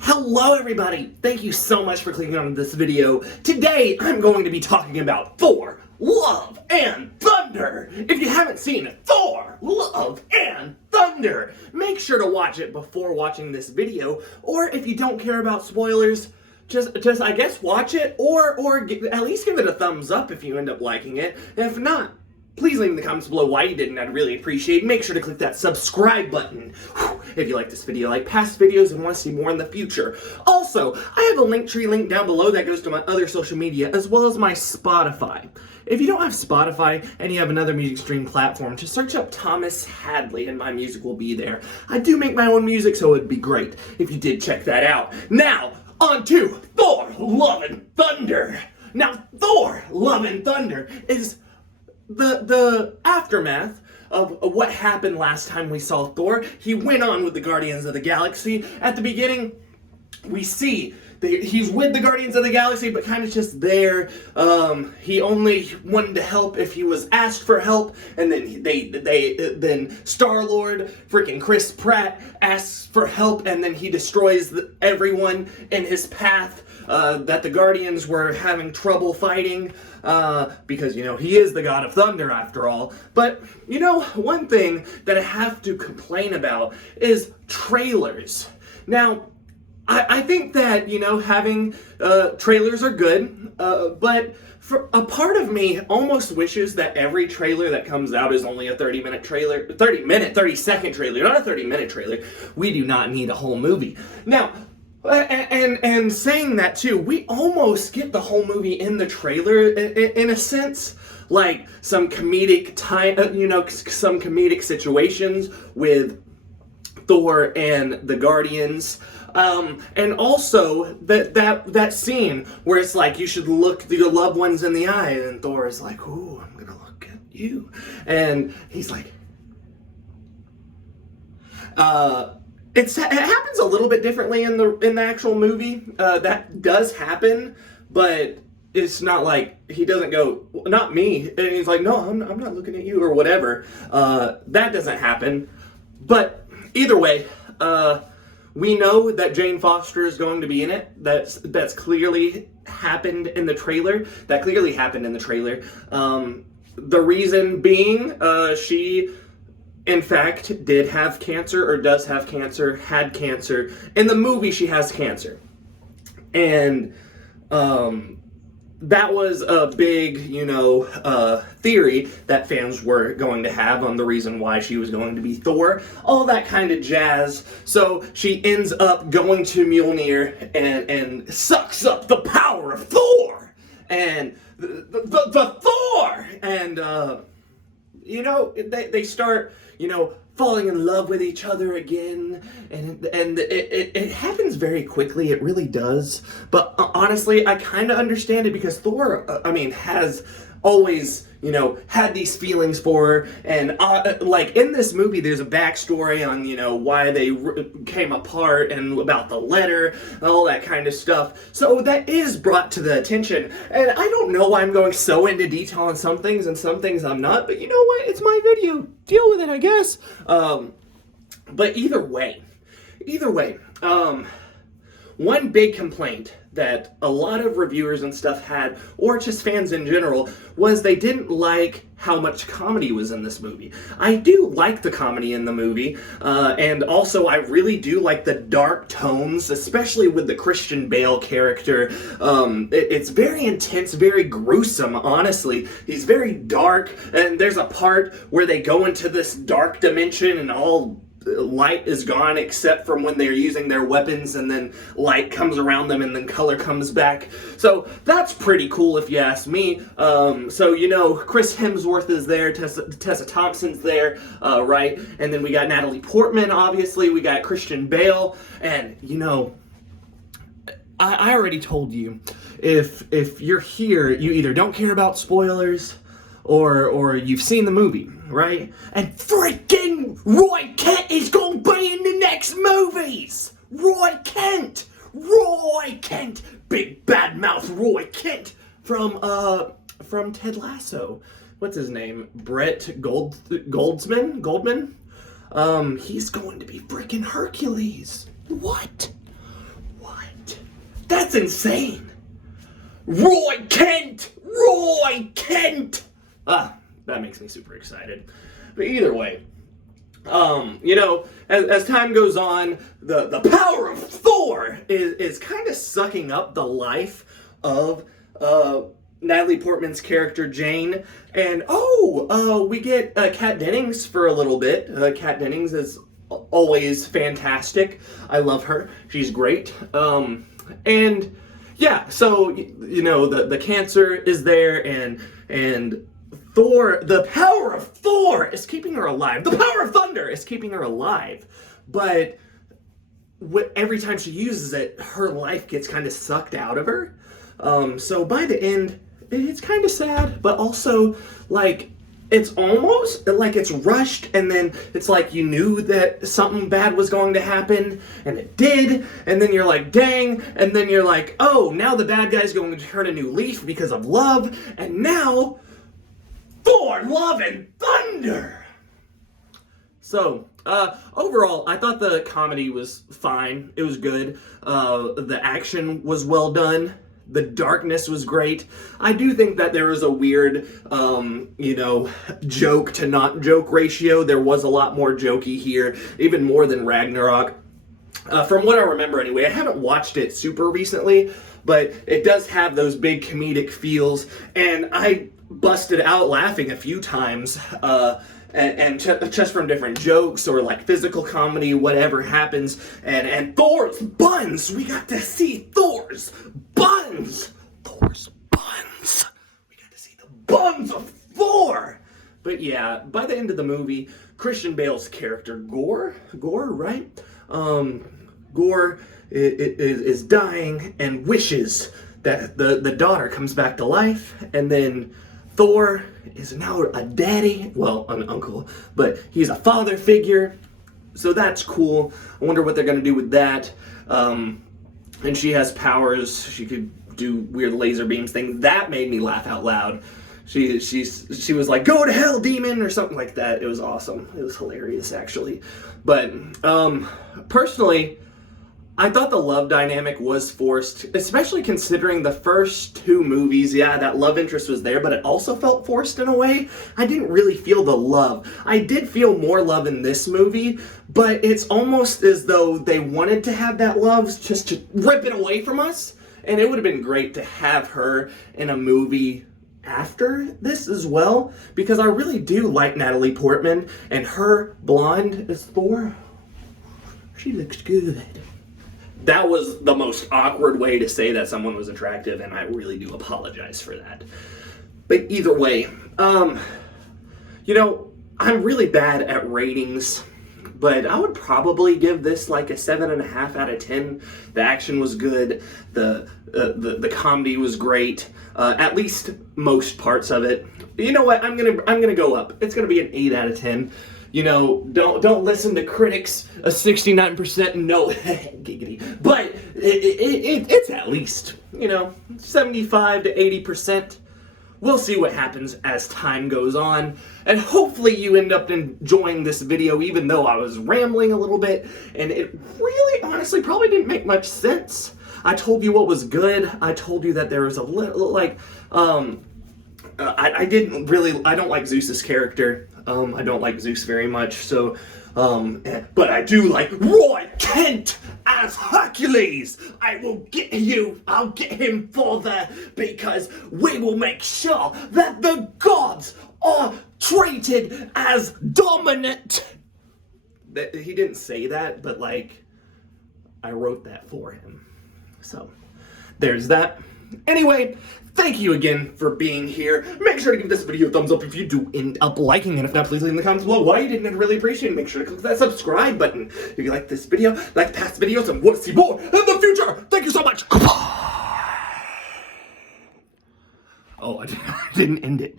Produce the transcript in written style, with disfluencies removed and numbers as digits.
Hello everybody! Thank you so much for clicking on this video. Today I'm going to be talking about Thor, Love, and Thunder. If you haven't seen Thor, Love, and Thunder, make sure to watch it before watching this video. Or if you don't care about spoilers, just I guess watch it or at least give it a thumbs up if you end up liking it. And if not, please leave in the comments below why you didn't. I'd really appreciate it. Make sure to click that subscribe button if you like this video, like past videos, and want to see more in the future. Also, I have a Linktree link down below that goes to my other social media, as well as my Spotify. If you don't have Spotify and you have another music stream platform, just search up Thomas Hadley and my music will be there. I do make my own music, so it'd be great if you did check that out. Now, on to Thor, Love, and Thunder. Now, Thor, Love, and Thunder is the aftermath of what happened last time we saw Thor. He went on with the Guardians of the Galaxy. At the beginning, we see that he's with the Guardians of the Galaxy, but kind of just there. He only wanted to help if he was asked for help, and then then Star-Lord, freaking Chris Pratt, asks for help, and then he destroys everyone in his path. That the Guardians were having trouble fighting, because, you know, he is the god of thunder after all. But, you know, one thing that I have to complain about is trailers. Now, I think that, you know, having trailers are good, but for a part of me almost wishes that every trailer that comes out is only a 30-second trailer, not a 30-minute trailer. We do not need a whole movie. Now, and saying that too, we almost get the whole movie in the trailer in a sense, like some comedic some comedic situations with Thor and the Guardians, and also that scene where it's like you should look your loved ones in the eye, and Thor is like, "Ooh, I'm gonna look at you," and he's like, It happens a little bit differently in the actual movie. That does happen, but it's not like he doesn't go, "Not me," and he's like, "No, I'm not looking at you," or whatever. That doesn't happen. But either way, we know that Jane Foster is going to be in it. That's clearly happened in the trailer. That clearly happened in the trailer. The reason being, she, in fact, did have cancer, or does have cancer, had cancer. In the movie, she has cancer. And that was a big, theory that fans were going to have on the reason why she was going to be Thor. All that kind of jazz. So she ends up going to Mjolnir and sucks up the power of Thor. And the Thor! And, they start, falling in love with each other again, and it happens very quickly. It really does. But honestly, I kind of understand it, because Thor, has always, had these feelings for her, and like in this movie, there's a backstory on, why they came apart, and about the letter, and all that kind of stuff. So that is brought to the attention, and I don't know why I'm going so into detail on some things, and some things I'm not, but you know what? It's my video. Deal with it, I guess. But either way, one big complaint that a lot of reviewers and stuff had, or just fans in general, was they didn't like how much comedy was in this movie. I do like the comedy in the movie, and also I really do like the dark tones, especially with the Christian Bale character. It's very intense, very gruesome, honestly. He's very dark, and there's a part where they go into this dark dimension and all light is gone except from when they're using their weapons, and then light comes around them and then color comes back. So that's pretty cool if you ask me. Chris Hemsworth is there, Tessa Thompson's there, right? And then we got Natalie Portman, obviously. We got Christian Bale, and I already told you, if you're here, you either don't care about spoilers or you've seen the movie, right? And freaking Roy Kent is gonna be in the next movies! Roy Kent! Big bad mouth Roy Kent from Ted Lasso. What's his name? Brett Goldman? He's going to be freaking Hercules. What? That's insane. Roy Kent! Roy Kent! That makes me super excited. But either way, you know, as time goes on, the power of Thor is kind of sucking up the life of Natalie Portman's character Jane. And we get Kat Dennings for a little bit. Kat Dennings is always fantastic. I love her. She's great. And yeah, so you know the cancer is there, and Thor, the power of Thor is keeping her alive. The power of thunder is keeping her alive. But every time she uses it, her life gets kind of sucked out of her. So by the end, it's kind of sad, but also like it's almost like it's rushed, and then it's like you knew that something bad was going to happen, and it did, and then you're like, dang, and then you're like, oh, now the bad guy's going to turn a new leaf because of love, and now Thor, Love, and Thunder! So, overall, I thought the comedy was fine. It was good. The action was well done. The darkness was great. I do think that there was a weird, you know, joke to not joke ratio. There was a lot more jokey here, even more than Ragnarok. From what I remember anyway, I haven't watched it super recently, but it does have those big comedic feels, and I busted out laughing a few times, and just from different jokes or like physical comedy, whatever happens, and Thor's buns. We got to see Thor's buns. Thor's buns. We got to see the buns of Thor. But yeah, by the end of the movie, Christian Bale's character Gore, right? Gore is dying and wishes that the daughter comes back to life, and then Thor is now a daddy, well, an uncle, but he's a father figure, so that's cool. I wonder what they're gonna do with that. And she has powers. She could do weird laser beams things. That made me laugh out loud. She was like, "Go to hell, demon," or something like that. It was awesome. It was hilarious, actually. But personally, I thought the love dynamic was forced, especially considering the first two movies. Yeah, that love interest was there, but it also felt forced in a way. I didn't really feel the love. I did feel more love in this movie, but it's almost as though they wanted to have that love just to rip it away from us. And it would have been great to have her in a movie after this as well, because I really do like Natalie Portman, and her blonde as Thor, she looks good. That was the most awkward way to say that someone was attractive, and I really do apologize for that. But either way, you know, I'm really bad at ratings, but I would probably give this like a 7.5 out of 10. The action was good. The comedy was great. At least most parts of it. You know what? I'm gonna go up. It's gonna be an 8 out of 10. You know, don't listen to critics. A 69% no, giggity. But it's at least, you know, 75 to 80%. We'll see what happens as time goes on, and hopefully you end up enjoying this video, even though I was rambling a little bit, and it really, honestly, probably didn't make much sense. I told you what was good. I told you that there was a little, like, I don't like Zeus's character. I don't like Zeus very much, so, but I do like Roy Kent as Hercules. I'll get him for that, because we will make sure that the gods are treated as dominant. He didn't say that, but like, I wrote that for him. So, there's that. Anyway, thank you again for being here. Make sure to give this video a thumbs up if you do end up liking it. If not, please leave in the comments below why you didn't. I'd really appreciate it. Make sure to click that subscribe button if you like this video, like past videos, and want to see more in the future. Thank you so much. Goodbye. Oh, I didn't end it.